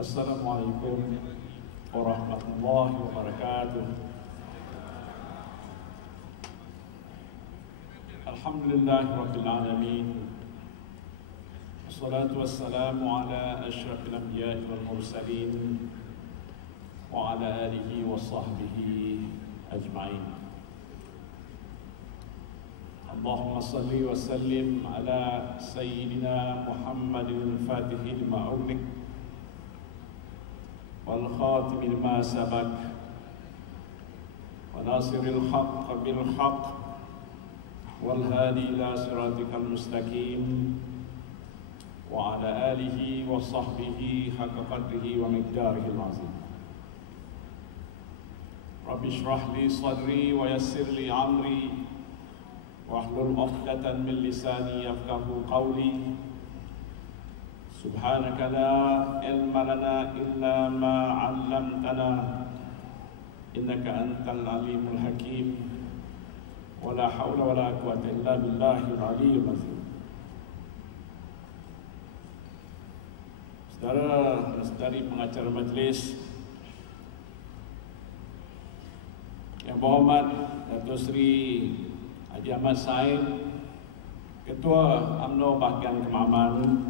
Assalamualaikum warahmatullahi wabarakatuh. Alhamdulillahirabbil alamin. Wassalatu wassalamu ala asyrafil anbiya'i wal mursalin wa ala alihi wa sahbihi ajma'in. Allahumma salli wa sallim ala sayyidina Muhammadin al-Fatih lima ughliq wal khatim lima sabaq wa nasiril haqq bil haqq wal hadi ila siratikal mustaqim wa ala alihi wa sahbihi haqqa qadrihi wa miqdarihil azim. Rabbi shrah li sadri wa yassir li amri wahlul 'uqdatan min lisani yafqahu qawli. Subhanaka la ilma lana illa ma 'allamtana innaka antal alimul hakim. Wala haula wala quwwata illa billahil aliyyil azim. Saudara-saudari pengacara majlis yang berhormat, Datuk Seri Haji Ahmad Said, Ketua UMNO Bahagian Kemaman,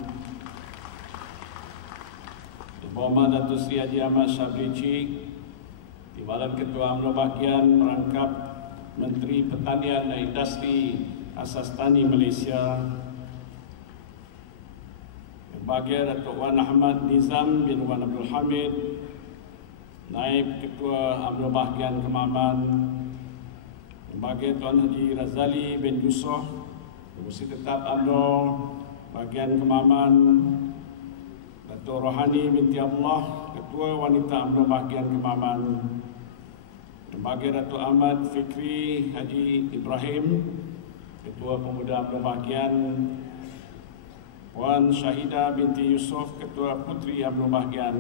yang berhormat Datuk Seri Haji Ahmad Syabri Cik, Timbalan Ketua UMNO Bahagian Merangkap Menteri Pertanian dan Industri Asas Tani Malaysia, yang bahagia Datuk Wan Ahmad Nizam bin Wan Abdul Hamid, Naib Ketua UMNO Bahagian Kemaman, yang bahagia Tuan Haji Razali bin Yusof, Pengurusi Tetap UMNO Bahagian Kemaman, Datuk Rohani binti Allah, Ketua Wanita UMNO Bahagian Kemaman, yang bahagia Datuk Ahmad Fikri Haji Ibrahim, Ketua Pemuda UMNO Bahagian, Puan Syahidah binti Yusof, Ketua Puteri UMNO Bahagian,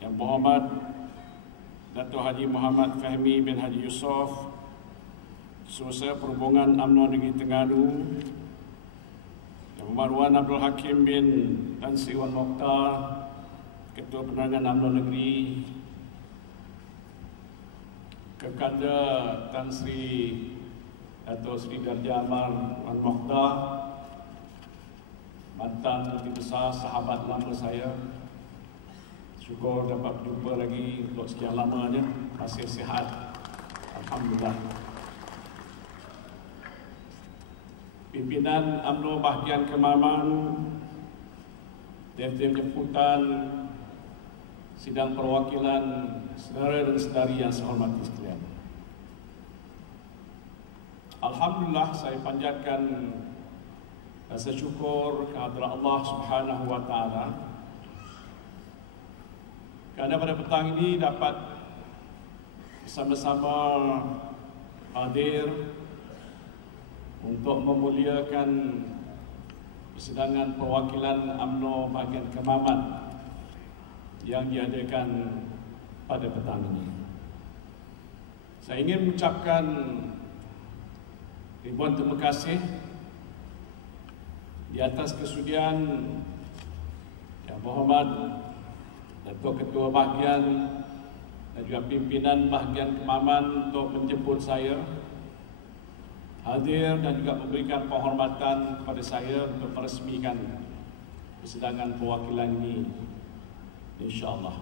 yang berhormat Datuk Haji Muhammad Fahmi bin Haji Yusof, Susah Perhubungan UMNO Negeri Terengganu, yang berhormat Wan Abdul Hakim bin Tan Sri Wan Mokhtar, Ketua Penerangan UMNO Negeri, Kekada Tan Sri Datuk Sri Darjah Amar Wan Mokhtar, mantan Menteri Besar, sahabat lama saya. Syukur dapat berjumpa lagi untuk sekian lamanya. Masih sihat, alhamdulillah. Pimpinan UMNO Bahagian Kemaman, tim-tim jemputan, sidang perwakilan, saudara dan saudari yang saya hormati sekalian. Alhamdulillah, saya panjatkan rasa syukur kehadirat Allah Subhanahu wa taala kerana pada petang ini dapat bersama-sama hadir untuk memuliakan persidangan perwakilan UMNO Bahagian Kemaman yang diadakan pada petang ini. Saya ingin mengucapkan ribuan terima kasih di atas kesudian yang berhormat Datuk Ketua Bahagian dan juga pimpinan Bahagian Kemaman untuk menjemput saya hadir dan juga memberikan penghormatan kepada saya untuk meresmikan persidangan perwakilan ini, insya-Allah.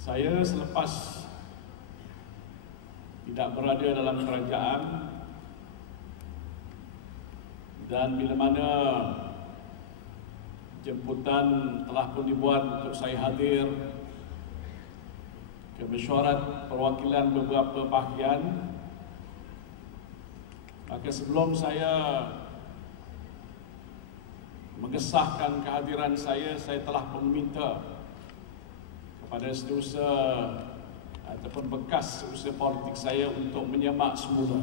Saya selepas tidak berada dalam kerajaan dan bila mana jemputan telah pun dibuat untuk saya hadir ke mesyuarat perwakilan beberapa bahagian, maka sebelum saya mengesahkan kehadiran saya telah pun meminta kepada setiausaha ataupun bekas setiausaha politik saya untuk menyemak semula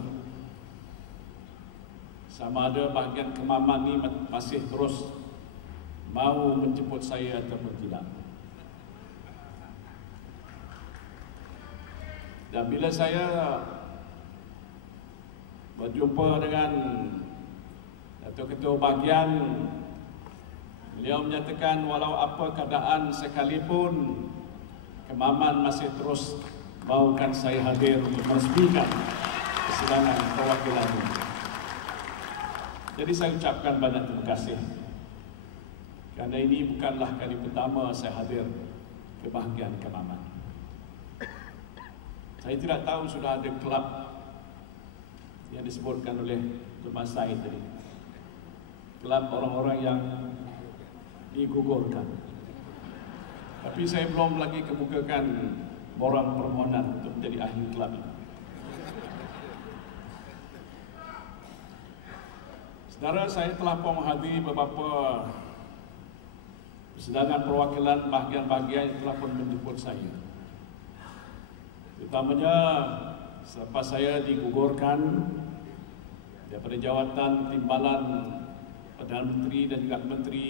sama ada bahagian Kemaman ini masih terus mahu menjemput saya ataupun tidak. Dan bila saya berjumpa dengan Datuk Ketua Bahagian. Beliau menyatakan walau apa keadaan sekalipun, Kemaman masih terus mahukan saya hadir untuk meresmikan persidangan perwakilan ini. Jadi saya ucapkan banyak terima kasih, kerana ini bukanlah kali pertama saya hadir ke bahagian Kemaman. Saya tidak tahu sudah ada kelab yang disebutkan oleh Tuan Said tadi, kelab orang-orang yang digugurkan. Tapi saya belum lagi kemukakan borang permohonan untuk menjadi ahli kelab ini. Saudara, saya telah menghadiri beberapa persidangan perwakilan bahagian-bahagian yang telah pun menjemput saya. Terutamanya selepas saya digugurkan daripada jawatan timbalan Perdana Menteri dan juga Menteri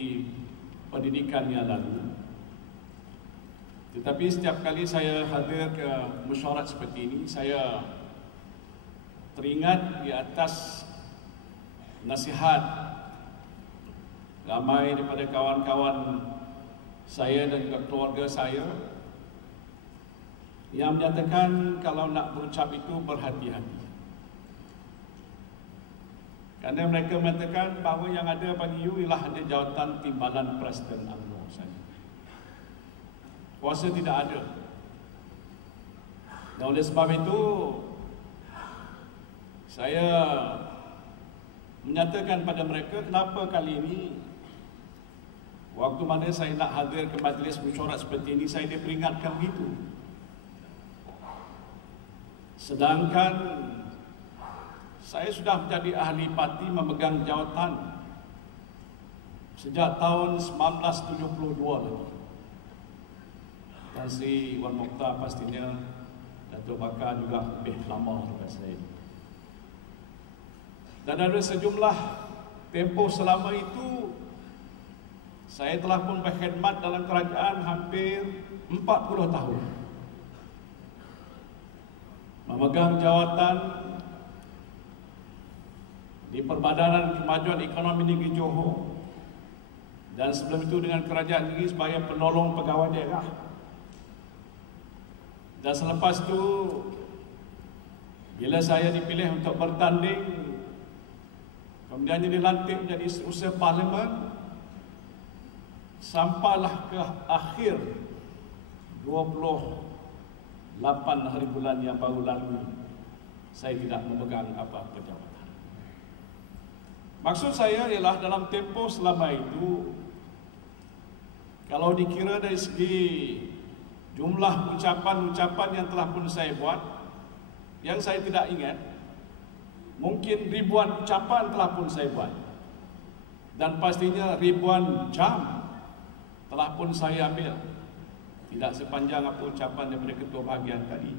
Pendidikan yang lalu. Tetapi setiap kali saya hadir ke mesyuarat seperti ini, saya teringat di atas nasihat ramai daripada kawan-kawan saya dan juga keluarga saya yang menyatakan kalau nak berucap itu berhati-hati. Kerana mereka mengatakan bahawa yang ada bagi you ialah hanya jawatan timbalan Presiden UMNO saja. Kuasa tidak ada. Dan oleh sebab itu, saya menyatakan pada mereka kenapa kali ini waktu mana saya nak hadir ke majlis mesyuarat seperti ini, saya diperingatkan begitu. Sedangkan saya sudah menjadi ahli parti memegang jawatan sejak tahun 1972 lagi. Dan si Wan Mokhtar pastinya, Datuk Bakar juga lebih lama daripada saya. Dan ada sejumlah tempoh selama itu, saya telah pun berkhidmat dalam kerajaan hampir 40 tahun. Memegang jawatan di Perbadanan Kemajuan Ekonomi Negeri Johor, dan sebelum itu dengan kerajaan negeri sebagai penolong pegawai daerah. Dan selepas itu, bila saya dipilih untuk bertanding, kemudian dilantik menjadi usaha parlimen, sampailah ke akhir 28 hari bulan yang baru lalu, saya tidak memegang apa-apa jawatan. Maksud saya ialah dalam tempoh selama itu, kalau dikira dari segi jumlah ucapan-ucapan yang telah pun saya buat, yang saya tidak ingat, mungkin ribuan ucapan telah pun saya buat. Dan pastinya ribuan jam telah pun saya ambil. Tidak sepanjang apa ucapan daripada Ketua Bahagian tadi,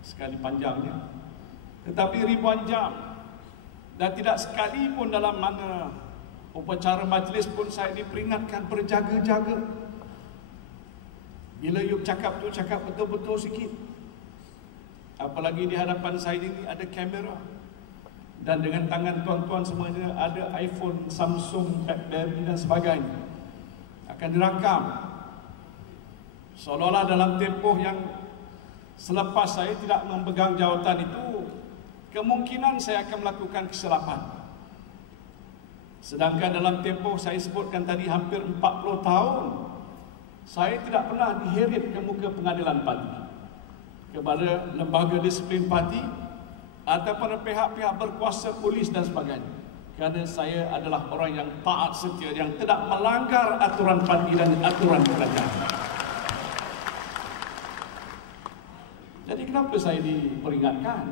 sekali panjangnya, tetapi ribuan jam. Dan tidak sekali pun dalam mana upacara majlis pun saya diperingatkan berjaga-jaga. Bila you cakap tu, cakap betul-betul sikit. Apalagi di hadapan saya ini ada kamera. Dan dengan tangan tuan-tuan semuanya ada iPhone, Samsung, BlackBerry dan sebagainya. Akan dirakam. Seolah-olah dalam tempoh yang selepas saya tidak memegang jawatan itu, kemungkinan saya akan melakukan kesilapan. Sedangkan dalam tempoh saya sebutkan tadi hampir 40 tahun, saya tidak pernah diheret ke muka pengadilan parti, kepada lembaga disiplin parti ataupun pihak-pihak berkuasa, polis dan sebagainya. Kerana saya adalah orang yang taat setia, yang tidak melanggar aturan parti dan aturan kerajaan. Jadi kenapa saya diperingatkan?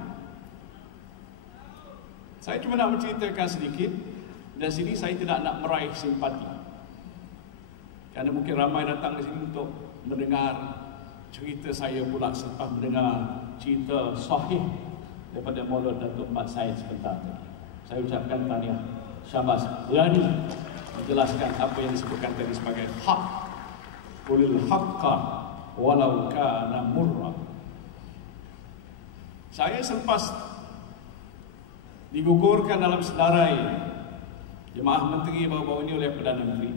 Saya cuma nak menceritakan sedikit. Dan sini saya tidak nak meraih simpati, kerana mungkin ramai datang di sini untuk mendengar cerita saya pula selepas mendengar cerita sahih daripada Maulana Datuk Mat Said sebentar tadi. Saya ucapkan tahniah, syabas, berani menjelaskan apa yang disebutkan tadi sebagai hak. Qulil haqqa walau kana murra. Saya selepas digugurkan dalam sedarai Jemaah Menteri baru-baru ini oleh Perdana Menteri.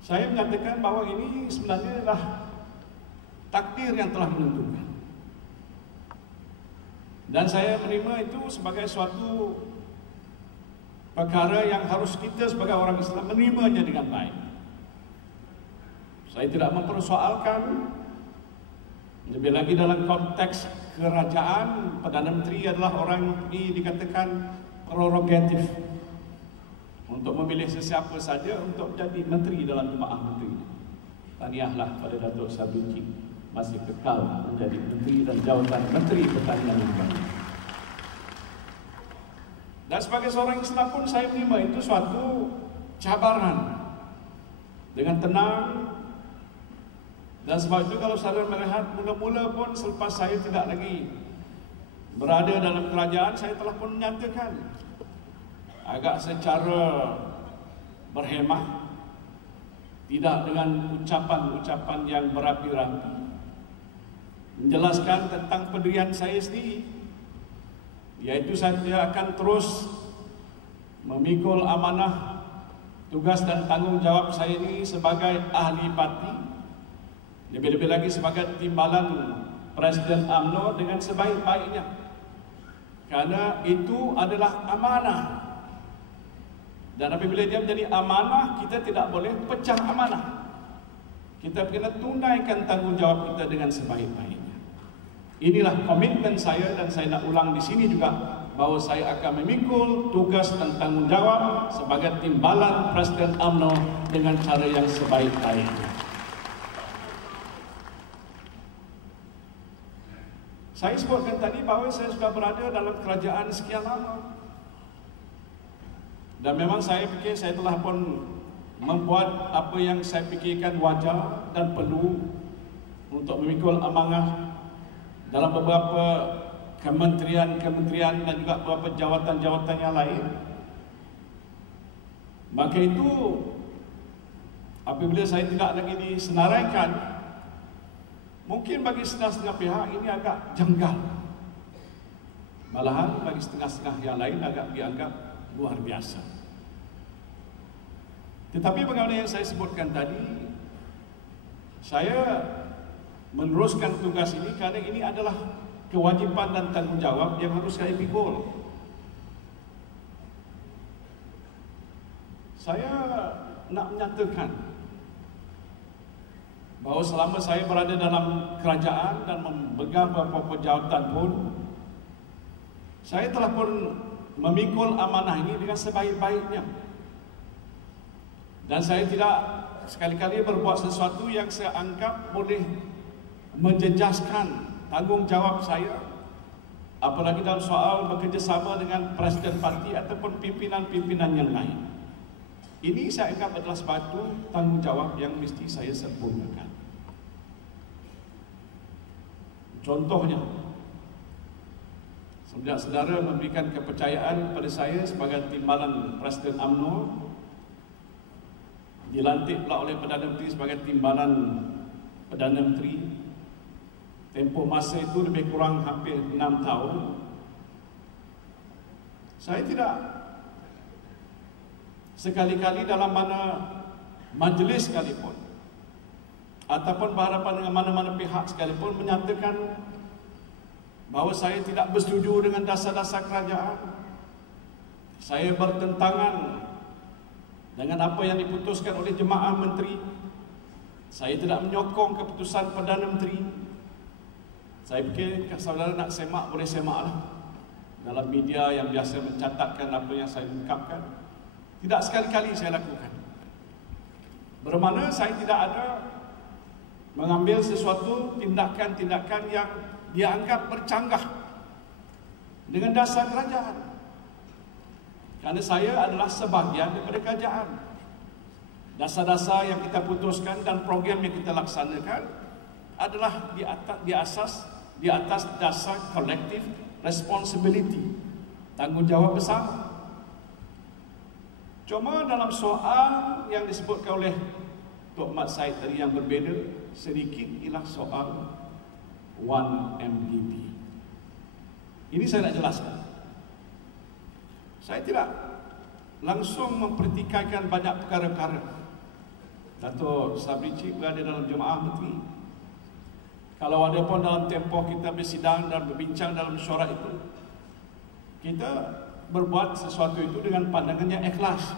Saya menyatakan bahawa ini sebenarnya adalah takdir yang telah menentukan. Dan saya menerima itu sebagai suatu perkara yang harus kita sebagai orang Islam menerimanya dengan baik. Saya tidak mempersoalkan, lebih lagi dalam konteks kerajaan, Perdana Menteri adalah orang yang dikatakan prerogatif untuk memilih sesiapa saja untuk jadi menteri dalam Jemaah Menteri. Tahniahlah pada Datuk Sabri masih kekal menjadi menteri dan jawatan Menteri Pertanian Negara. Dan sebagai seorang Islam pun saya menerima itu suatu cabaran dengan tenang. Dan sebab itu kalau saudara melihat mula-mula pun selepas saya tidak lagi berada dalam kerajaan, saya telah pun menyatakan agak secara berhemah, tidak dengan ucapan-ucapan yang berapi-api, menjelaskan tentang pendirian saya sendiri, yaitu saya akan terus memikul amanah tugas dan tanggungjawab saya ini sebagai ahli parti, lebih-lebih lagi sebagai timbalan Presiden UMNO dengan sebaik-baiknya, karena itu adalah amanah. Dan apabila dia menjadi amanah, kita tidak boleh pecah amanah. Kita kena tunaikan tanggungjawab kita dengan sebaik-baiknya. Inilah komitmen saya, dan saya nak ulang di sini juga bahawa saya akan memikul tugas dan tanggungjawab sebagai timbalan Presiden UMNO dengan cara yang sebaik-baiknya. Saya sebutkan tadi bahawa saya sudah berada dalam kerajaan sekian lama. Dan memang saya fikir saya telah pun membuat apa yang saya fikirkan wajar dan perlu untuk memikul amanah dalam beberapa kementerian-kementerian dan juga beberapa jawatan-jawatan yang lain. Maka itu apabila saya tidak lagi disenaraikan, mungkin bagi setengah-setengah pihak ini agak janggal. Malahan bagi setengah-setengah yang lain agak dianggap luar biasa. Tetapi bagaimana yang saya sebutkan tadi, saya meneruskan tugas ini kerana ini adalah kewajipan dan tanggungjawab yang harus saya pikul. Saya nak menyatakan bahawa selama saya berada dalam kerajaan dan memegang beberapa jawatan pun, saya telah pun memikul amanah ini dengan sebaik-baiknya. Dan saya tidak sekali-kali berbuat sesuatu yang saya anggap boleh menjejaskan tanggungjawab saya, apalagi dalam soal bekerjasama dengan Presiden Parti ataupun pimpinan-pimpinan yang lain. Ini saya anggap adalah suatu tanggungjawab yang mesti saya sempurnakan. Contohnya, semenjak saudara memberikan kepercayaan pada saya sebagai timbalan Presiden UMNO, dilantik pula oleh Perdana Menteri sebagai timbalan Perdana Menteri. Tempoh masa itu lebih kurang hampir 6 tahun. Saya tidak sekali-kali dalam mana majlis sekalipun ataupun berhadapan dengan mana-mana pihak sekalipun menyatakan bahawa saya tidak bersetuju dengan dasar-dasar kerajaan. Saya bertentangan dengan apa yang diputuskan oleh Jemaah Menteri. Saya tidak menyokong keputusan Perdana Menteri. Saya fikir kalau saudara nak semak, boleh semaklah dalam media yang biasa mencatatkan apa yang saya ungkapkan. Tidak sekali-kali saya lakukan. Bermakna saya tidak ada mengambil sesuatu tindakan-tindakan yang dianggap bercanggah dengan dasar kerajaan. Kerana saya adalah sebahagian daripada kerajaan. Dasar-dasar yang kita putuskan dan program yang kita laksanakan adalah di atas dasar collective responsibility, tanggungjawab bersama. Cuma dalam soal yang disebutkan oleh Tok Mat Said tadi yang berbeza sedikit ialah soal 1MDB. Ini saya nak jelaskan. Saya tidak langsung mempertikaikan banyak perkara-perkara. Dato' Sabri Cik berada dalam jemaah menteri. Kalau ada pun dalam tempoh kita bersidang dan berbincang dalam mesyuarat itu, kita berbuat sesuatu itu dengan pandangannya ikhlas.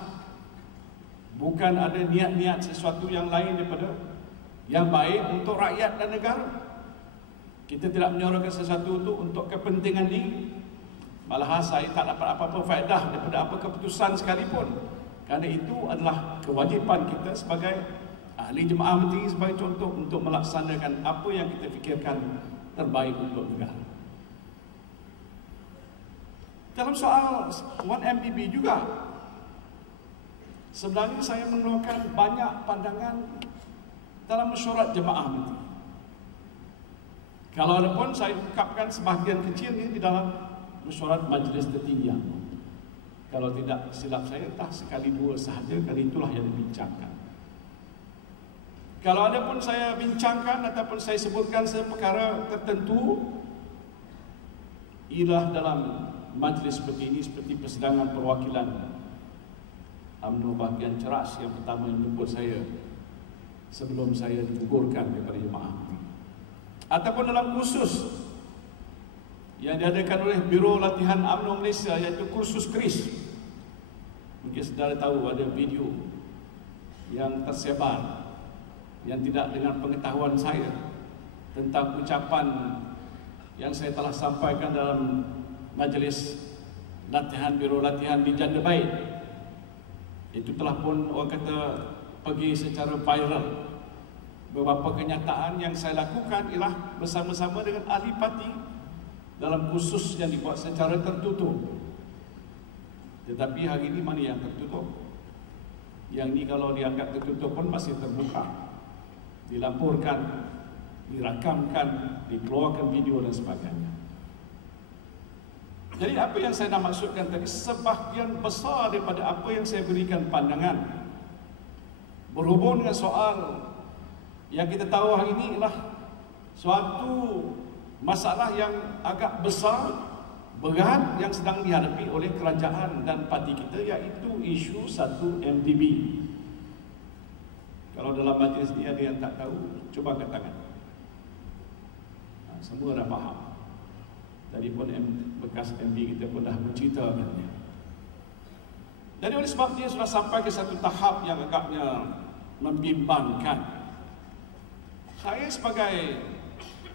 Bukan ada niat-niat sesuatu yang lain daripada yang baik untuk rakyat dan negara. Kita tidak menyuarakan sesuatu itu untuk kepentingan diri. Malah saya tak dapat apa-apa faedah daripada apa keputusan sekalipun. Kerana itu adalah kewajipan kita sebagai ahli jemaah menteri, sebagai contoh, untuk melaksanakan apa yang kita fikirkan terbaik untuk negara. Dalam soal 1MDB juga, sebenarnya saya mengeluarkan banyak pandangan dalam mesyuarat jemaah menteri. Kalau ada pun saya ungkapkan sebahagian kecilnya di dalam mesyuarat majlis tertinggi. Kalau tidak silap saya, entah sekali dua sahaja, kerana itulah yang dibincangkan. Kalau ada pun saya bincangkan ataupun saya sebutkan seperkara tertentu, ialah dalam majlis seperti ini, seperti persidangan perwakilan UMNO bahagian Ceras yang pertama yang menjemput saya sebelum saya digugurkan daripada jemaah. Ataupun dalam kursus yang diadakan oleh Biro Latihan UMNO Malaysia, iaitu kursus KRIS. Mungkin saudara tahu ada video yang tersebar yang tidak dengan pengetahuan saya tentang ucapan yang saya telah sampaikan dalam majlis latihan Biro Latihan di Janda Baik. Itu telah pun orang kata pergi secara viral. Beberapa kenyataan yang saya lakukan ialah bersama-sama dengan ahli parti dalam kursus yang dibuat secara tertutup. Tetapi hari ini mana yang tertutup? Yang ini kalau dianggap tertutup pun masih terbuka, dilaporkan, dirakamkan, dikeluarkan video dan sebagainya. Jadi apa yang saya nak maksudkan tadi, sebahagian besar daripada apa yang saya berikan pandangan berhubung dengan soal yang kita tahu hari ini ialah suatu masalah yang agak besar, berat, yang sedang dihadapi oleh kerajaan dan parti kita, iaitu isu 1MDB. Kalau dalam majlis ini ada yang tak tahu, cuba angkat tangan. Semua dah faham. Tadi pun bekas MB kita pun dah menceritakannya. Jadi oleh sebab dia sudah sampai ke satu tahap yang agaknya membimbangkan. Saya sebagai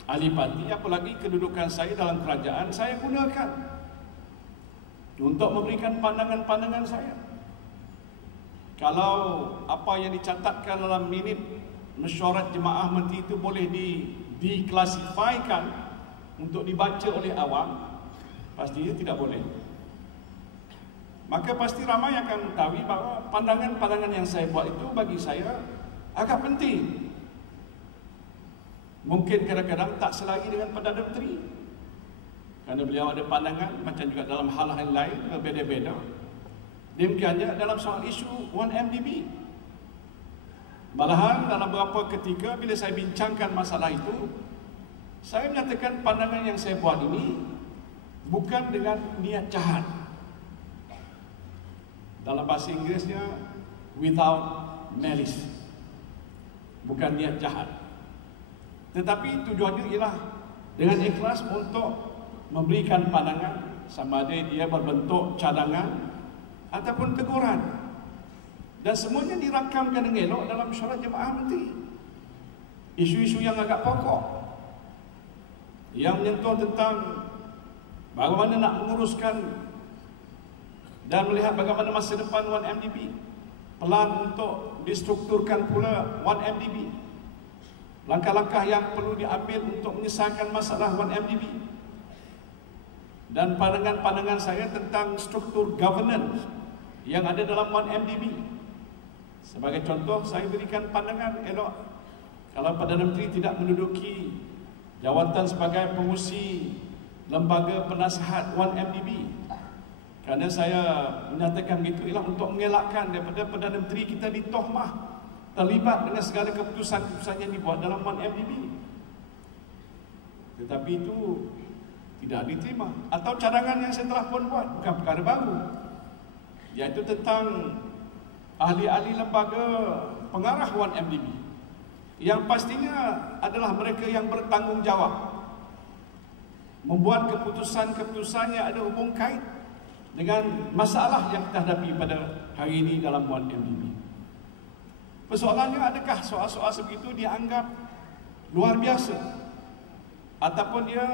ahli parti, apalagi kedudukan saya dalam kerajaan, saya gunakan untuk memberikan pandangan-pandangan saya. Kalau apa yang dicatatkan dalam minit mesyuarat jemaah menteri itu boleh diklasifikasikan untuk dibaca oleh awam, pastinya tidak boleh. Maka pasti ramai akan mengetahui bahawa pandangan-pandangan yang saya buat itu bagi saya agak penting. Mungkin kadang-kadang tak selari dengan Perdana Menteri, kerana beliau ada pandangan macam juga dalam hal-hal lain berbeza-beza. Demikiannya dalam soal isu 1MDB. Malahan dalam beberapa ketika bila saya bincangkan masalah itu, saya menyatakan pandangan yang saya buat ini bukan dengan niat jahat. Dalam bahasa Inggerisnya, without malice. Bukan niat jahat. Tetapi tujuannya ialah dengan ikhlas untuk memberikan pandangan, sama ada dia berbentuk cadangan ataupun teguran. Dan semuanya dirakamkan dengan elok dalam mesyuarat jemaah menteri. Isu-isu yang agak pokok, yang menyentuh tentang bagaimana nak menguruskan dan melihat bagaimana masa depan 1MDB, pelan untuk distrukturkan pula 1MDB, langkah-langkah yang perlu diambil untuk menyelesaikan masalah 1MDB, dan pandangan-pandangan saya tentang struktur governance yang ada dalam 1MDB. Sebagai contoh, saya berikan pandangan elok kalau Perdana Menteri tidak menduduki jawatan sebagai pengurusi lembaga penasihat 1MDB. Kerana saya menyatakan begitu ialah untuk mengelakkan daripada Perdana Menteri kita ditohmah terlibat dengan segala keputusan-keputusan yang dibuat dalam 1MDB. Tetapi itu tidak diterima. Atau cadangan yang saya telah pun buat bukan perkara baru, iaitu tentang ahli-ahli lembaga pengarah 1MDB, yang pastinya adalah mereka yang bertanggungjawab membuat keputusan-keputusan yang ada hubung kait dengan masalah yang kita hadapi pada hari ini dalam 1MDB. Persoalannya, adakah soal-soal sebegitu dianggap luar biasa ataupun dia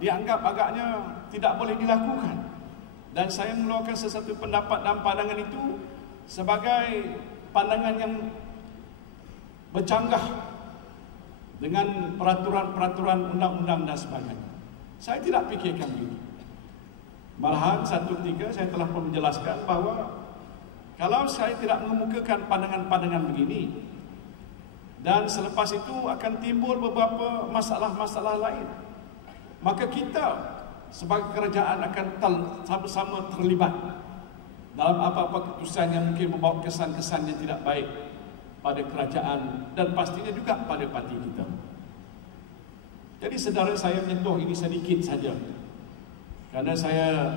dianggap agaknya tidak boleh dilakukan? Dan saya mengeluarkan sesuatu pendapat dan pandangan itu sebagai pandangan yang bercanggah dengan peraturan-peraturan undang-undang dan sebagainya. Saya tidak fikirkan begitu. Malahan satu ketika saya telah pun menjelaskan bahawa kalau saya tidak mengemukakan pandangan-pandangan begini, dan selepas itu akan timbul beberapa masalah-masalah lain, maka kita sebagai kerajaan akan sama-sama terlibat dalam apa-apa keputusan yang mungkin membawa kesan-kesan yang tidak baik pada kerajaan dan pastinya juga pada parti kita. Jadi saudara, saya menyentuh ini sedikit saja kerana saya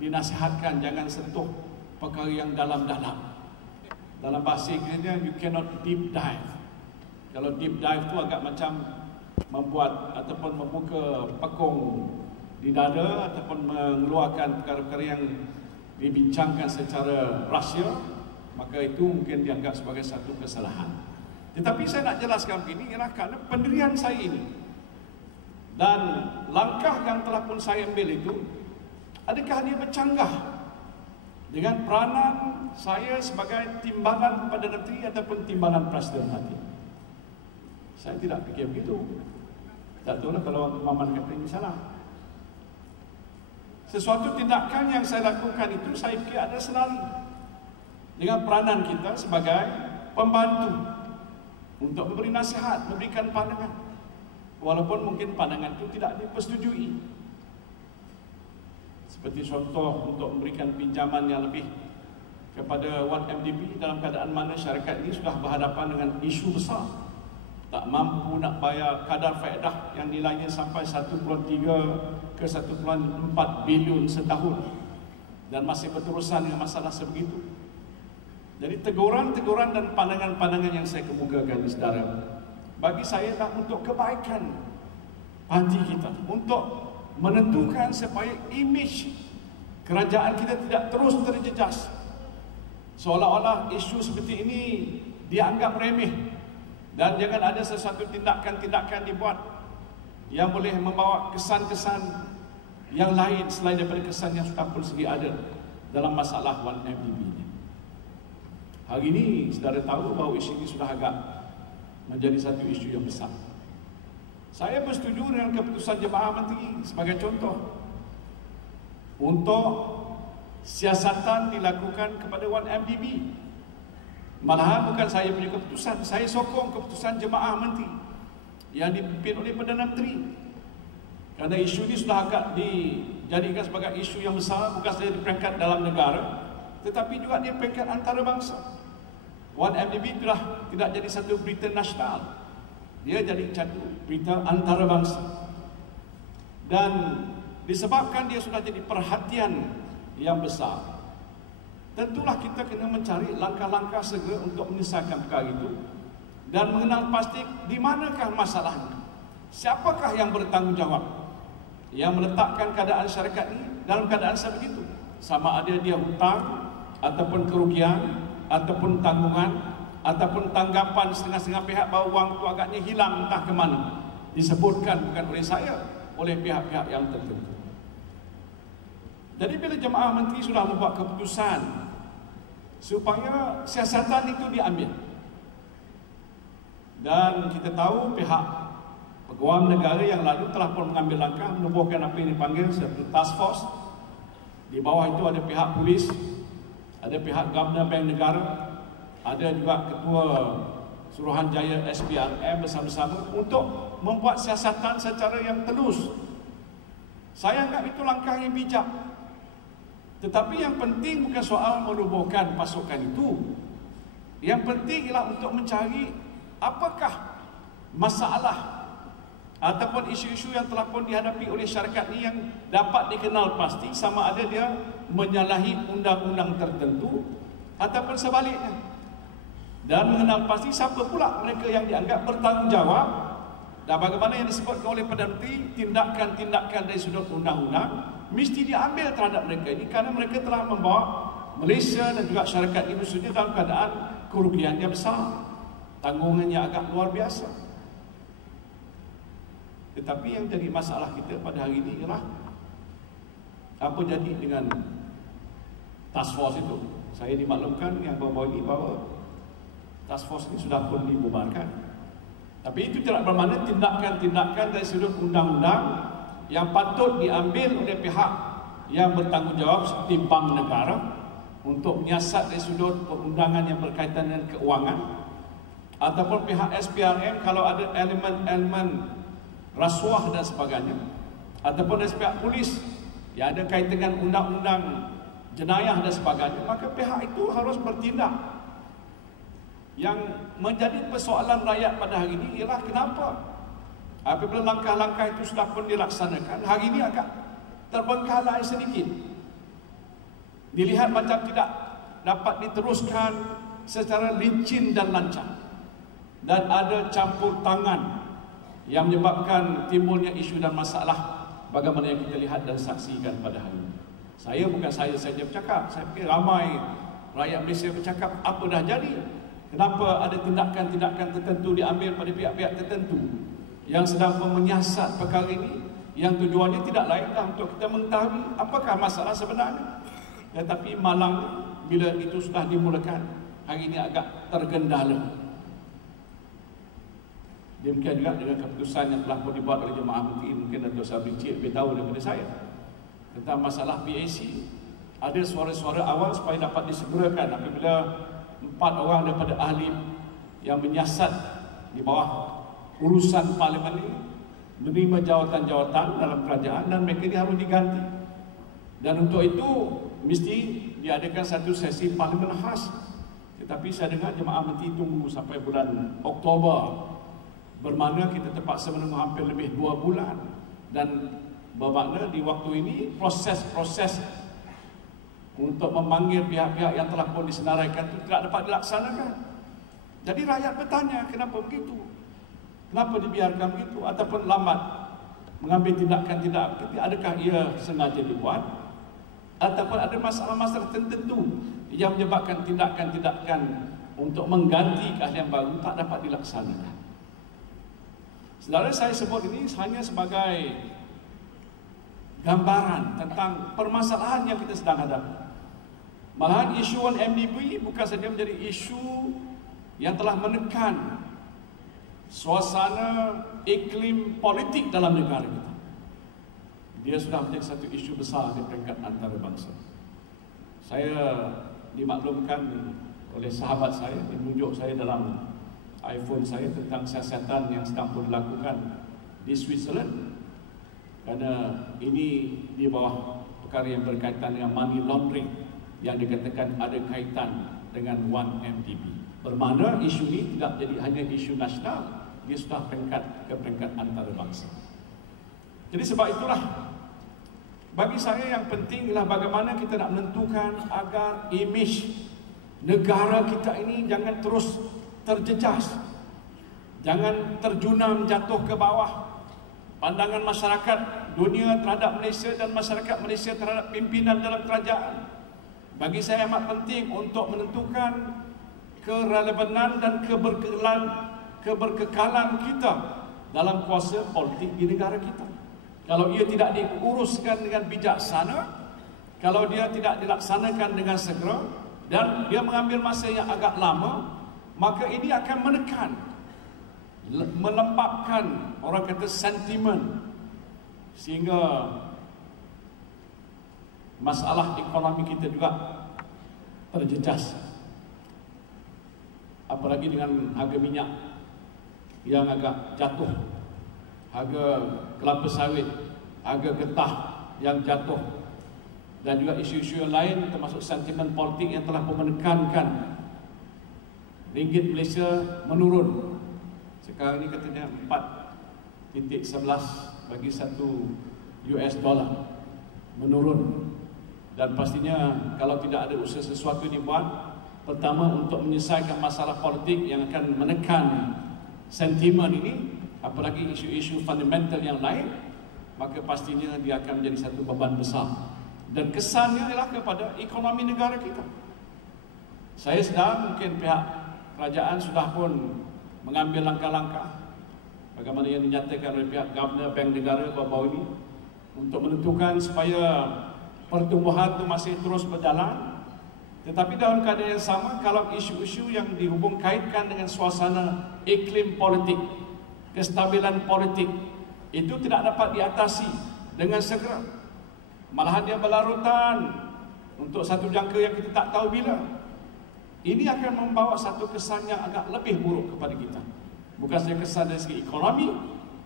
dinasihatkan jangan sentuh perkara yang dalam-dalam. Dalam bahasa Inggerisnya, you cannot deep dive. Kalau deep dive tu agak macam membuat ataupun membuka pekung di dada ataupun mengeluarkan perkara-perkara yang dibincangkan secara rahsia, maka itu mungkin dianggap sebagai satu kesalahan. Tetapi saya nak jelaskan begini ialah kerana pendirian saya ini dan langkah yang telah pun saya ambil itu, adakah dia bercanggah dengan peranan saya sebagai timbalan Perdana Menteri ataupun timbalan Presiden nanti? Saya tidak fikir begitu. Tak tahu lah kalau Maman kata ini salah. Sesuatu tindakan yang saya lakukan itu saya fikir ada senari dengan peranan kita sebagai pembantu untuk memberi nasihat, memberikan pandangan, walaupun mungkin pandangan itu tidak dipersetujui. Seperti contoh untuk memberikan pinjaman yang lebih kepada 1MDB dalam keadaan mana syarikat ini sudah berhadapan dengan isu besar, tak mampu nak bayar kadar faedah yang nilainya sampai 1.3 ke 1.4 bilion setahun dan masih berterusan dengan masalah sebegitu. Jadi teguran-teguran dan pandangan-pandangan yang saya kemukakan, saudara, bagi saya tak untuk kebaikan parti kita, untuk menentukan supaya imej kerajaan kita tidak terus terjejas, seolah-olah isu seperti ini dianggap remeh dan jangan ada sesuatu tindakan-tindakan dibuat yang boleh membawa kesan-kesan yang lain selain daripada kesan yang sudah pun segi ada dalam masalah 1MDB ini. Hari ini saudara tahu bahawa isu ini sudah agak menjadi satu isu yang besar. Saya bersetuju dengan keputusan Jemaah Menteri sebagai contoh untuk siasatan dilakukan kepada 1MDB. Malahan bukan saya punya keputusan, saya sokong keputusan Jemaah Menteri yang dipimpin oleh Perdana Menteri. Kerana isu ini sudah agak dijadikan sebagai isu yang besar, bukan saja di peringkat dalam negara, tetapi juga di peringkat antarabangsa. 1MDB telah tidak jadi satu berita nasional, dia jadi satu berita antarabangsa. Dan disebabkan dia sudah jadi perhatian yang besar, tentulah kita kena mencari langkah-langkah segera untuk menyelesaikan perkara itu dan mengenal pasti di manakah masalahnya, siapakah yang bertanggungjawab yang meletakkan keadaan syarikat ini dalam keadaan sebegitu, sama ada dia hutang ataupun kerugian ataupun tanggungan ataupun tanggapan setengah-setengah pihak bahawa wang itu agaknya hilang entah ke mana, disebutkan bukan oleh saya, oleh pihak-pihak yang tertentu. Jadi bila Jemaah Menteri sudah membuat keputusan supaya siasatan itu diambil, dan kita tahu pihak Peguam Negara yang lalu telah pun mengambil langkah menubuhkan apa yang dipanggil satu task force. Di bawah itu ada pihak polis, ada pihak Governor Bank Negara, ada juga Ketua Suruhanjaya SPRM bersama-sama untuk membuat siasatan secara yang telus. Saya anggap itu langkah yang bijak. Tetapi yang penting bukan soal menubuhkan pasukan itu. Yang penting ialah untuk mencari apakah masalah ataupun isu-isu yang telah pun dihadapi oleh syarikat ni yang dapat dikenal pasti sama ada dia menyalahi undang-undang tertentu ataupun sebaliknya. Dan mengenal pasti siapa pula mereka yang dianggap bertanggungjawab dan bagaimana yang disebutkan oleh Perdana Menteri, tindakan-tindakan dari sudut undang-undang mesti diambil terhadap mereka ini kerana mereka telah membawa Malaysia dan juga syarikat ini khususnya dalam keadaan kerugian yang besar, tanggungannya agak luar biasa. Tetapi yang jadi masalah kita pada hari ini ialah apa jadi dengan task force itu. Saya dimaklumkan yang baru-baru ini bahawa task force ini sudah pun dibubarkan. Tapi itu tidak bermakna tindakan-tindakan dari sudut undang-undang yang patut diambil oleh pihak yang bertanggungjawab seperti Bank Negara untuk menyiasat dari sudut perundangan yang berkaitan dengan keuangan, ataupun pihak SPRM kalau ada elemen-elemen rasuah dan sebagainya, ataupun dari pihak polis yang ada kaitan dengan undang-undang jenayah dan sebagainya, maka pihak itu harus bertindak. Yang menjadi persoalan rakyat pada hari ini ialah kenapa apabila langkah-langkah itu sudah pun dilaksanakan, hari ini agak terbengkalai sedikit, dilihat macam tidak dapat diteruskan secara licin dan lancar, dan ada campur tangan yang menyebabkan timbulnya isu dan masalah bagaimana yang kita lihat dan saksikan pada hari ini. Bukan saya saja bercakap, saya fikir ramai rakyat Malaysia bercakap apa dah jadi. Kenapa ada tindakan-tindakan tertentu diambil pada pihak-pihak tertentu yang sedang menyiasat perkara ini, yang tujuannya tidak lainlah untuk kita mengetahui apakah masalah sebenarnya. Tetapi malang bila itu sudah dimulakan, hari ini agak tergendala. Demikian juga dengan keputusan yang telah pun dibuat oleh Jemaah Menteri, mungkin Dato' Sabri Cik lebih tahu daripada saya tentang masalah PAC. Ada suara-suara awal supaya dapat disegerakan apabila 4 orang daripada ahli yang menyiasat di bawah urusan parlimen ini menerima jawatan-jawatan dalam kerajaan dan mereka ini harus diganti. Dan untuk itu mesti diadakan satu sesi parlimen khas. Tetapi saya dengar Jemaah Menteri tunggu sampai bulan Oktober, bermakna kita terpaksa menunggu hampir lebih 2 bulan. Dan bermakna di waktu ini proses-proses untuk memanggil pihak-pihak yang telah pun disenaraikan itu tidak dapat dilaksanakan. Jadi rakyat bertanya, kenapa begitu? Kenapa dibiarkan begitu? Ataupun lambat mengambil tindakan-tindakan? Adakah ia sengaja dibuat? Ataupun ada masalah-masalah tertentu yang menyebabkan tindakan-tindakan untuk mengganti keahlian baru tak dapat dilaksanakan? Saudara, saya sebut ini hanya sebagai gambaran tentang permasalahan yang kita sedang hadapi. Malahan isu 1MDB bukan saja menjadi isu yang telah menekan suasana iklim politik dalam negara kita. Dia sudah menjadi satu isu besar di peringkat antarabangsa. Saya dimaklumkan oleh sahabat saya, menunjuk saya dalam iPhone saya tentang siasatan yang sedang pun dilakukan di Switzerland, kerana ini di bawah perkara yang berkaitan dengan money laundering yang dikatakan ada kaitan dengan 1MDB. Bermakna isu ini tidak jadi hanya isu nasional, dia sudah ke peringkat antarabangsa. Jadi sebab itulah bagi saya yang penting ialah bagaimana kita nak menentukan agar imej negara kita ini jangan terus terjejas, jangan terjunam jatuh ke bawah. Pandangan masyarakat dunia terhadap Malaysia dan masyarakat Malaysia terhadap pimpinan dalam kerajaan, bagi saya amat penting untuk menentukan kerelevanan dan keberkekalan kita dalam kuasa politik di negara kita. Kalau ia tidak diuruskan dengan bijaksana, kalau dia tidak dilaksanakan dengan segera dan dia mengambil masa yang agak lama, maka ini akan menekan, melembabkan orang kata sentimen, sehingga masalah ekonomi kita juga terjejas. Apalagi dengan harga minyak yang agak jatuh, harga kelapa sawit, harga getah yang jatuh, dan juga isu-isu yang lain termasuk sentimen politik yang telah menekankan ringgit Malaysia menurun. Sekarang ini katanya bagi 1 US dollar, menurun. Dan pastinya kalau tidak ada usaha sesuatu dibuat, pertama untuk menyelesaikan masalah politik yang akan menekan sentimen ini, apalagi isu-isu fundamental yang lain, maka pastinya dia akan menjadi satu beban besar. Dan kesannya ialah kepada ekonomi negara kita. Saya sedar mungkin pihak kerajaan sudah pun mengambil langkah-langkah bagaimana yang dinyatakan oleh pihak Governor Bank Negara baru-baru ini untuk menentukan supaya pertumbuhan itu masih terus berjalan. Tetapi dalam keadaan yang sama, kalau isu-isu yang dihubung kaitkan dengan suasana iklim politik, kestabilan politik, itu tidak dapat diatasi dengan segera, malahan dia berlarutan untuk satu jangka yang kita tak tahu bila, ini akan membawa satu kesan yang agak lebih buruk kepada kita. Bukan saja kesan dari segi ekonomi,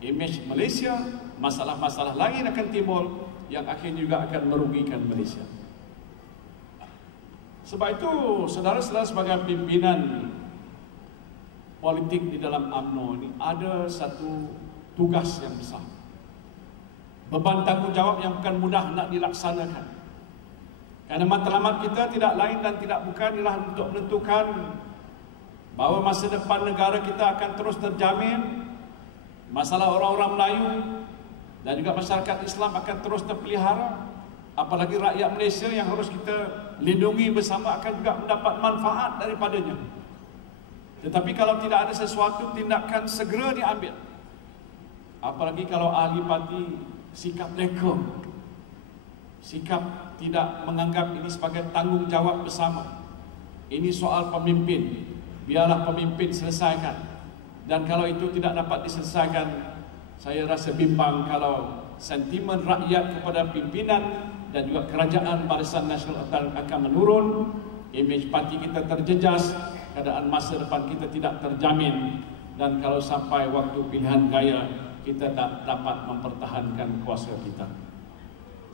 imej Malaysia, masalah-masalah lain akan timbul yang akhirnya juga akan merugikan Malaysia. Sebab itu, saudara-saudara, sebagai pimpinan politik di dalam UMNO ini ada satu tugas yang besar, beban tanggungjawab yang bukan mudah nak dilaksanakan. Kerana matlamat kita tidak lain dan tidak bukan ialah untuk menentukan bahawa masa depan negara kita akan terus terjamin, masalah orang-orang Melayu dan juga masyarakat Islam akan terus terpelihara, apalagi rakyat Malaysia yang harus kita lindungi bersama akan juga mendapat manfaat daripadanya. Tetapi kalau tidak ada sesuatu tindakan segera diambil, apalagi kalau ahli parti sikap leka, sikap tidak menganggap ini sebagai tanggungjawab bersama, ini soal pemimpin, biarlah pemimpin selesaikan. Dan kalau itu tidak dapat diselesaikan, saya rasa bimbang kalau sentimen rakyat kepada pimpinan dan juga kerajaan Barisan Nasional akan menurun, imej parti kita terjejas, keadaan masa depan kita tidak terjamin, dan kalau sampai waktu pilihan raya kita tak dapat mempertahankan kuasa kita.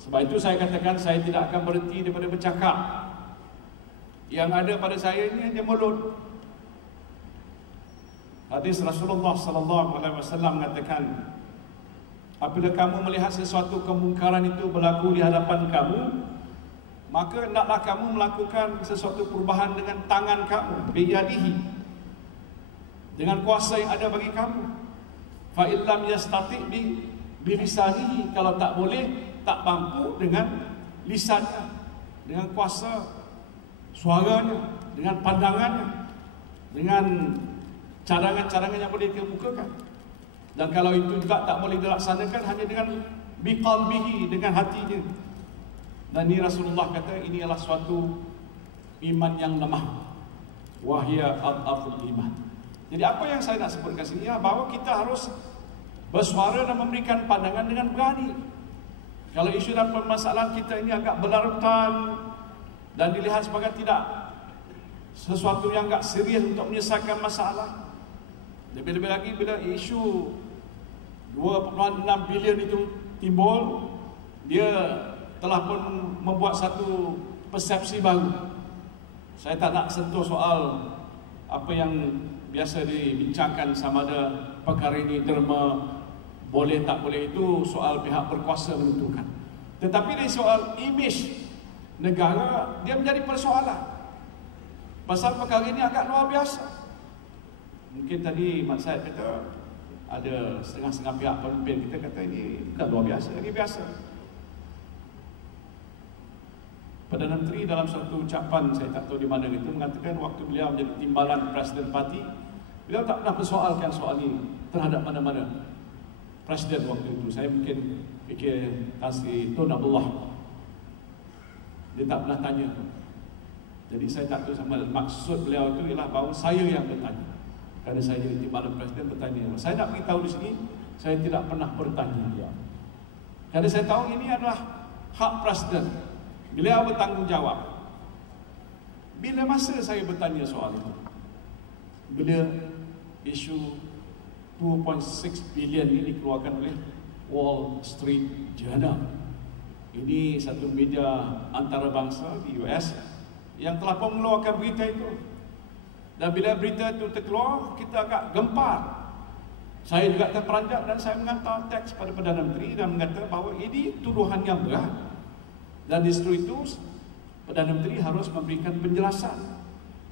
Sebab itu saya katakan saya tidak akan berhenti daripada bercakap. Yang ada pada saya ini hanya mulut. Hadis Rasulullah SAW mengatakan, apabila kamu melihat sesuatu kemungkaran itu berlaku di hadapan kamu, maka hendaklah kamu melakukan sesuatu perubahan dengan tangan kamu, biyadihi, dengan kuasa yang ada bagi kamu. Fa illam yastati bi lisanihi, kalau tak boleh, tak mampu dengan lisannya, dengan kuasa suaranya, dengan pandangannya, dengan cadangan-cadangan yang boleh dikemukakan. Dan kalau itu juga tak boleh dilaksanakan, hanya dengan biqalbihi, dengan hatinya. Dan ini Rasulullah kata ini adalah suatu iman yang lemah, wahya adhaful iman. Jadi apa yang saya nak sebutkan sini ya, bahawa kita harus bersuara dan memberikan pandangan dengan berani. Kalau isu dan permasalahan kita ini agak berlarutan dan dilihat sebagai tidak sesuatu yang agak serius untuk menyelesaikan masalah, lebih-lebih lagi bila isu 2.6 bilion itu timbul, dia telah pun membuat satu persepsi baru. Saya tak nak sentuh soal apa yang biasa dibincangkan sama ada perkara ini derma, boleh tak boleh, itu soal pihak berkuasa menentukan. Tetapi dari soal imej negara, dia menjadi persoalan. Pasal perkara ini agak luar biasa. Mungkin tadi Mat Syed kata, ada setengah-setengah pihak pemimpin kita kata ini bukan luar biasa, ini biasa. Perdana Menteri dalam satu ucapan, saya tak tahu di mana itu, mengatakan waktu beliau menjadi timbalan Presiden Parti, beliau tak pernah persoalkan soal ini terhadap mana-mana Presiden waktu itu. Saya mungkin fikir Tan Sri Tun Abdullah, dia tak pernah tanya. Jadi saya tak tahu sama maksud beliau itu ialah bahawa saya yang bertanya. Kerana saya jadi timbalan Presiden bertanya. Saya nak beritahu di sini, saya tidak pernah bertanya dia. Kerana saya tahu ini adalah hak Presiden. Beliau bertanggungjawab. Bila masa saya bertanya soal itu? Bila isu 2.6 bilion ini dikeluarkan oleh Wall Street Journal. Ini satu media antarabangsa di US yang telah pun mengeluarkan berita itu. Dan bila berita itu terkeluar, kita agak gempar. Saya juga terperanjat dan saya menghantar teks pada Perdana Menteri dan mengatakan bahawa ini tuduhan yang berat. Dan di situ itu Perdana Menteri harus memberikan penjelasan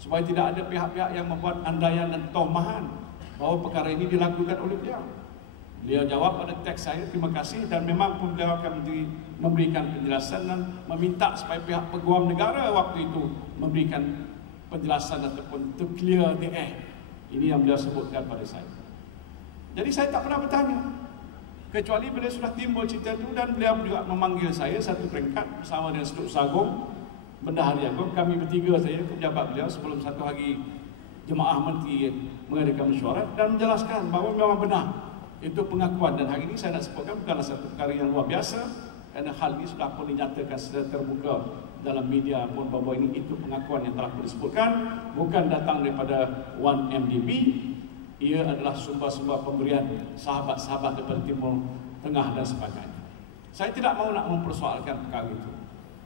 supaya tidak ada pihak-pihak yang membuat andaian dan tomahan bahawa perkara ini dilakukan oleh beliau. Beliau jawab pada teks saya, terima kasih, dan memang pun beliau akan memberikan penjelasan dan meminta supaya pihak peguam negara waktu itu memberikan penjelasan ataupun to clear the air. Ini yang beliau sebutkan pada saya. Jadi saya tak pernah bertanya, kecuali bila sudah timbul cerita itu, dan beliau juga memanggil saya satu peringkat bersama dengan Seduk Sagung, Bendahari Agung, kami bertiga saya ke pejabat beliau sebelum satu hari jemaah menteri mengadakan mesyuarat dan menjelaskan bahawa memang benar itu pengakuan, dan hari ini saya nak sebutkan bukanlah satu perkara yang luar biasa kerana hal ini sudah pun dinyatakan secara terbuka dalam media pun bahawa ini itu pengakuan yang telah pun disebutkan, bukan datang daripada 1MDB. Ia adalah sumber-sumber pemberian sahabat-sahabat daripada Timur Tengah dan sebagainya. Saya tidak mahu nak mempersoalkan perkara itu,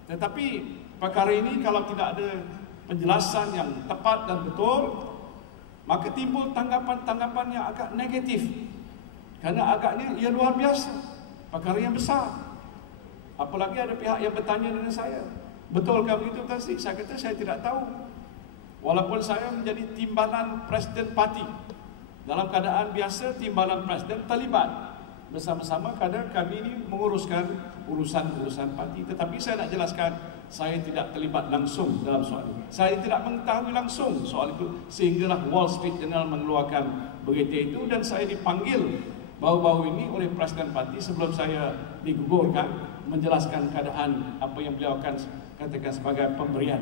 tetapi perkara ini kalau tidak ada penjelasan yang tepat dan betul, maka timbul tanggapan-tanggapan yang agak negatif. Kerana agaknya ia luar biasa, perkara yang besar. Apalagi ada pihak yang bertanya dengan saya, betulkah begitu Tasdik? Saya kata saya tidak tahu. Walaupun saya menjadi timbalan Presiden Parti, dalam keadaan biasa timbalan Presiden terlibat bersama-sama kadang kami ini menguruskan urusan-urusan parti. Tetapi saya nak jelaskan, saya tidak terlibat langsung dalam soal ini. Saya tidak mengetahui langsung soal itu, sehinggalah Wall Street Journal mengeluarkan berita itu dan saya dipanggil baru-baru ini oleh Presiden Parti sebelum saya digugurkan, menjelaskan keadaan apa yang beliau akan katakan sebagai pemberian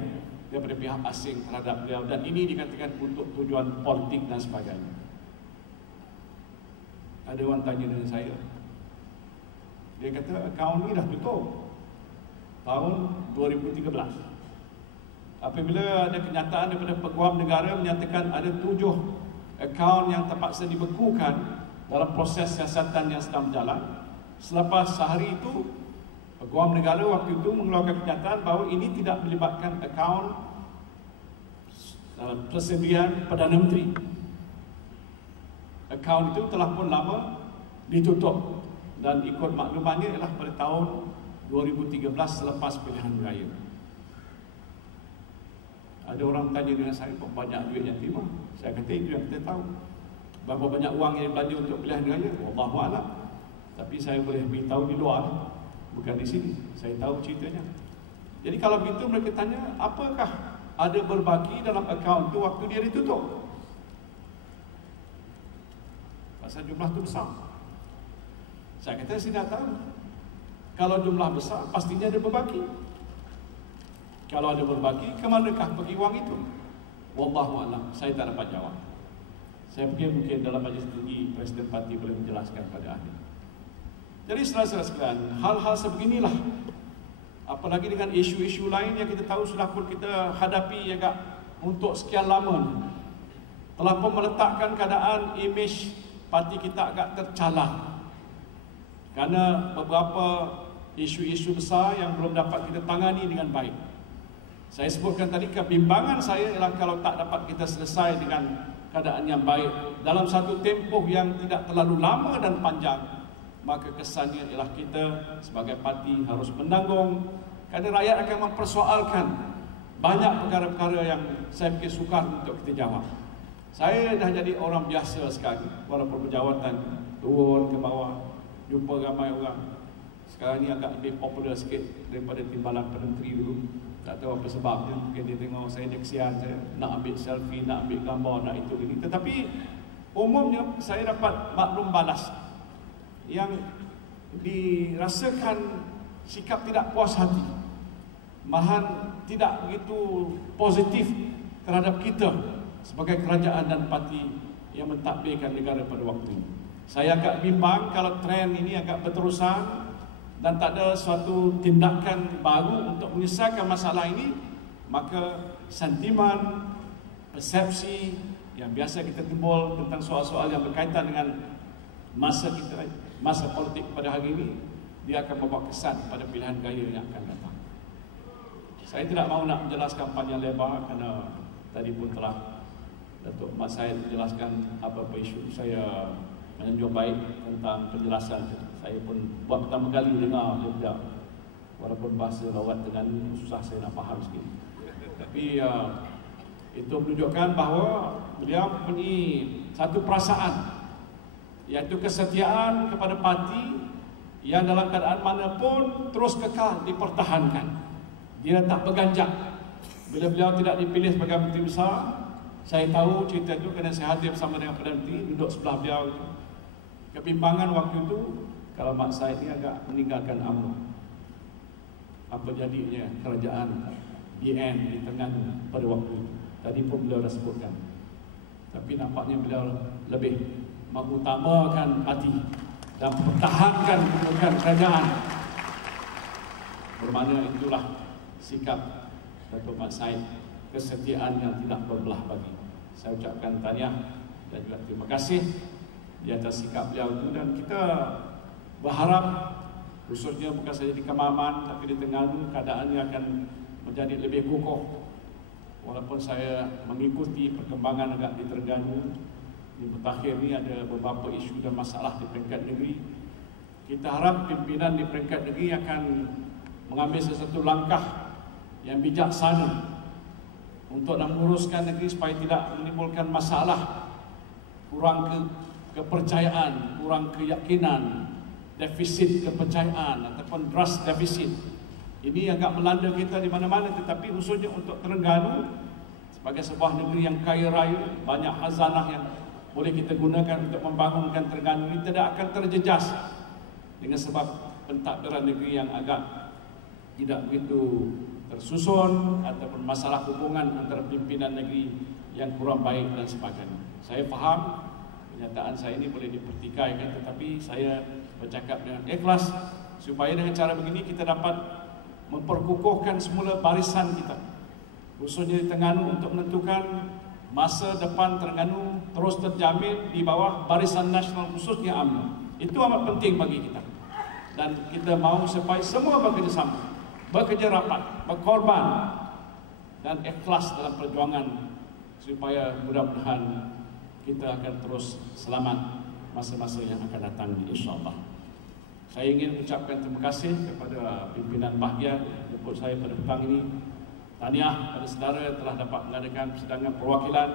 daripada pihak asing terhadap beliau, dan ini dikatakan untuk tujuan politik dan sebagainya. Ada orang tanya dengan saya, dia kata akaun ni dah tutup tahun 2013. Apabila ada kenyataan daripada Peguam Negara menyatakan ada 7 akaun yang terpaksa dibekukan dalam proses siasatan yang sedang berjalan, selepas sehari itu Peguam Negara waktu itu mengeluarkan kenyataan bahawa ini tidak melibatkan akaun persediaan Perdana Menteri. Akaun itu telah pun lama ditutup dan ikut maklumannya ialah pada tahun 2013 selepas pilihan raya. Ada orang tanya dengan saya, berapa banyak duit yang terima? Saya kata itu yang kita tahu. Berapa banyak wang yang belanja untuk pilihan raya? Wallahu a'lam. Tapi saya boleh beritahu di luar, bukan di sini. Saya tahu ceritanya. Jadi kalau begitu mereka tanya, apakah ada berbaki dalam akaun itu waktu dia ditutup? Pasal jumlah itu besar. Saya kata saya tidak tahu. Kalau jumlah besar, pastinya ada berbaki. Kalau ada berbaki, ke manakah pergi wang itu? Wallahu a'lam. Saya tak dapat jawab. Saya fikir mungkin dalam majlis tinggi Presiden Parti boleh menjelaskan pada ahli. Jadi saudara-saudara sekalian, hal-hal sebeginilah, apalagi dengan isu-isu lain yang kita tahu sudah pun kita hadapi agak untuk sekian lama, telah pun meletakkan keadaan imej parti kita agak tercalar kerana beberapa isu-isu besar yang belum dapat kita tangani dengan baik. Saya sebutkan tadi, kebimbangan saya ialah kalau tak dapat kita selesai dengan keadaan yang baik dalam satu tempoh yang tidak terlalu lama dan panjang, maka kesannya ialah kita sebagai parti harus menanggung, kerana rakyat akan mempersoalkan banyak perkara-perkara yang saya fikir sukar untuk kita jawab. Saya dah jadi orang biasa sekali, walaupun berjawatan turun ke bawah, jumpa ramai orang. Sekarang ni agak lebih popular sikit daripada timbalan Perdana Menteri dulu. Tak tahu apa sebabnya, mungkin dia tengok saya dia kesian, saya nak ambil selfie, nak ambil gambar, nak itu ini. Tetapi umumnya saya dapat maklum balas yang dirasakan sikap tidak puas hati, malahan tidak begitu positif terhadap kita sebagai kerajaan dan parti yang mentadbirkan negara pada waktu ini. Saya agak bimbang kalau trend ini agak berterusan dan tak ada suatu tindakan baru untuk menyelesaikan masalah ini, maka sentimen, persepsi yang biasa kita timbul tentang soal-soal yang berkaitan dengan masa kita, masa politik pada hari ini, dia akan membawa kesan pada pilihan raya yang akan datang. Saya tidak mahu nak menjelaskan panjang lebar kerana tadi pun telah Datuk Mat Syed menjelaskan apa-apa isu saya menunjuk baik tentang penjelasan. Saya pun buat pertama kali dengar beliau, walaupun bahasa lawat dengan susah saya nak faham sikit. Tapi itu menunjukkan bahawa beliau mempunyai satu perasaan, iaitu kesetiaan kepada parti yang dalam keadaan mana pun terus kekal dipertahankan. Dia tak berganjak. Bila beliau tidak dipilih sebagai Menteri Besar, saya tahu cerita itu kerana saya hadir bersama dengan Perdana Menteri, duduk sebelah beliau itu. Kebimbangan waktu itu, kalau Mak Said ini agak meninggalkan UMNO. Apa jadinya kerajaan BN di Terengganu pada waktu itu. Tadi pun beliau dah sebutkan. Tapi nampaknya beliau lebih mengutamakan parti dan mempertahankan kedudukan kerajaan. Bermakna itulah sikap Datuk Mat Said, kesetiaan yang tidak berbelah bagi. Saya ucapkan tahniah dan juga terima kasih di atas sikap beliau itu, dan kita berharap khususnya bukan saja di Kemaman tapi di Terengganu keadaannya akan menjadi lebih kukuh. Walaupun saya mengikuti perkembangan agak di Terengganu, di mutakhir ini ada beberapa isu dan masalah di peringkat negeri. Kita harap pimpinan di peringkat negeri akan mengambil sesuatu langkah yang bijaksana untuk menguruskan negeri supaya tidak menimbulkan masalah, kurang kepercayaan, kurang keyakinan, defisit kepercayaan ataupun trust defisit. Ini agak melanda kita di mana-mana, tetapi khususnya untuk Terengganu sebagai sebuah negeri yang kaya raya, banyak khazanah yang boleh kita gunakan untuk membangunkan Terengganu ini tidak akan terjejas dengan sebab pentadbiran negeri yang agak tidak begitu tersusun ataupun masalah hubungan antara pimpinan negeri yang kurang baik dan sebagainya. Saya faham kenyataan saya ini boleh dipertikaikan, tetapi saya bercakap dengan ikhlas supaya dengan cara begini kita dapat memperkukuhkan semula barisan kita, khususnya di Terengganu, untuk menentukan masa depan Terengganu terus terjamin di bawah barisan nasional khususnya UMNO. Itu amat penting bagi kita, dan kita mahu supaya semua bekerjasama, bekerja rapat, berkorban dan ikhlas dalam perjuangan supaya mudah-mudahan kita akan terus selamat masa-masa yang akan datang, insya-Allah. Saya ingin mengucapkan terima kasih kepada pimpinan bahagian jemput saya pada petang ini. Tahniah pada saudara telah dapat mengadakan persidangan perwakilan.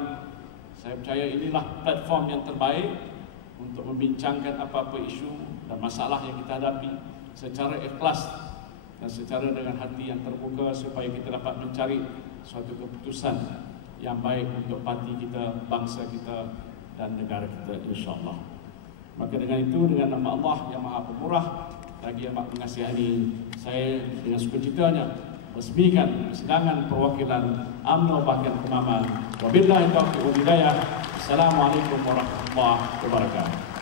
Saya percaya inilah platform yang terbaik untuk membincangkan apa-apa isu dan masalah yang kita hadapi secara ikhlas dan secara dengan hati yang terbuka supaya kita dapat mencari suatu keputusan yang baik untuk parti kita, bangsa kita dan negara kita, insya-Allah. Maka dengan itu, dengan nama Allah yang Maha Pemurah lagi yang Maha Pengasihani, saya dengan sukacitanya resmikan persidangan perwakilan UMNO bahagian Kemaman. Wabillahi taufiq wal hidayah. Assalamualaikum warahmatullahi wabarakatuh.